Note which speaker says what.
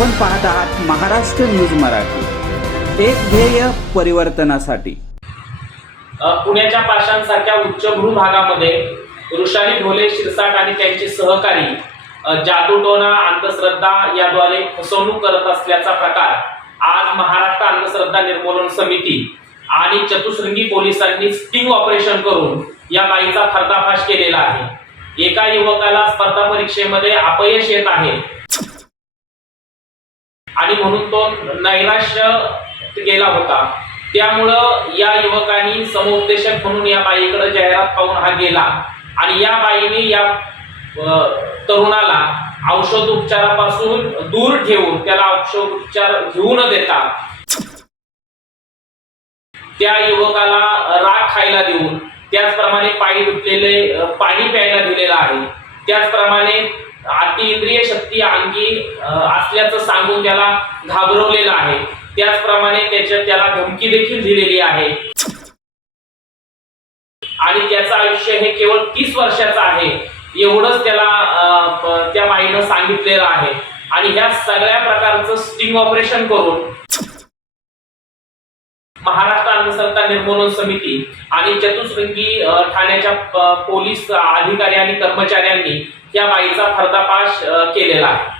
Speaker 1: पाहत आहात महाराष्ट्र न्यूज मराठी. एक ध्येय परिवर्तनासाठी.
Speaker 2: पुण्याच्या पाषाणसारख्या उच्चभ्रू भागामध्ये ऋषाली ढोले शिरसाट आणि त्यांचे सहकारी जादूटोना अंधश्रद्धा याद्वारे फसवणूक करत असल्याचा प्रकार आज महाराष्ट्र अंधश्रद्धा निर्मूलन समिती आणि चतुश्रृंगी पोलिसांनी स्टिंग ऑपरेशन करून या बाईचा फर्दाफाश केलेला आहे. एका युवकाला स्पर्धा परीक्षेमध्ये अपयश येत आहे. आणि म्हणून तो नैराश्य गेला होता. त्यामुळं या युवकांनी समुपदेशक म्हणून या बाईकडे जाहिरात पाहून हा गेला. आणि या बाईने या तरुणाला औषध उपचारापासून दूर ठेवून त्याला औषधोपचार घेऊ न देता त्या युवकाला राग खायला देऊन त्याचप्रमाणे पाणी धुतलेले पाणी प्यायला दिलेलं आहे. त्याचप्रमाणे अतिइंद्रिय शक्ती अंगी असल्याचं सांगून त्याला घाबरवलेलं आहे. त्याचप्रमाणे त्याच्या त्याला धमकी देखील दिलेली आहे. आणि त्याचं आयुष्य हे केवळ तीस वर्षाचं आहे. एवढंच त्याला त्या बाईनं सांगितलेलं आहे. आणि ह्या सगळ्या प्रकारचं स्टिंग ऑपरेशन करून महाराष्ट्र अंधश्रद्धा निर्मूलन समिती आणि चतुश्रृंगी ठाण्याच्या पोलीस अधिकारी आणि कर्मचाऱ्यांनी या बाईचा पर्दाफाश केलेला आहे.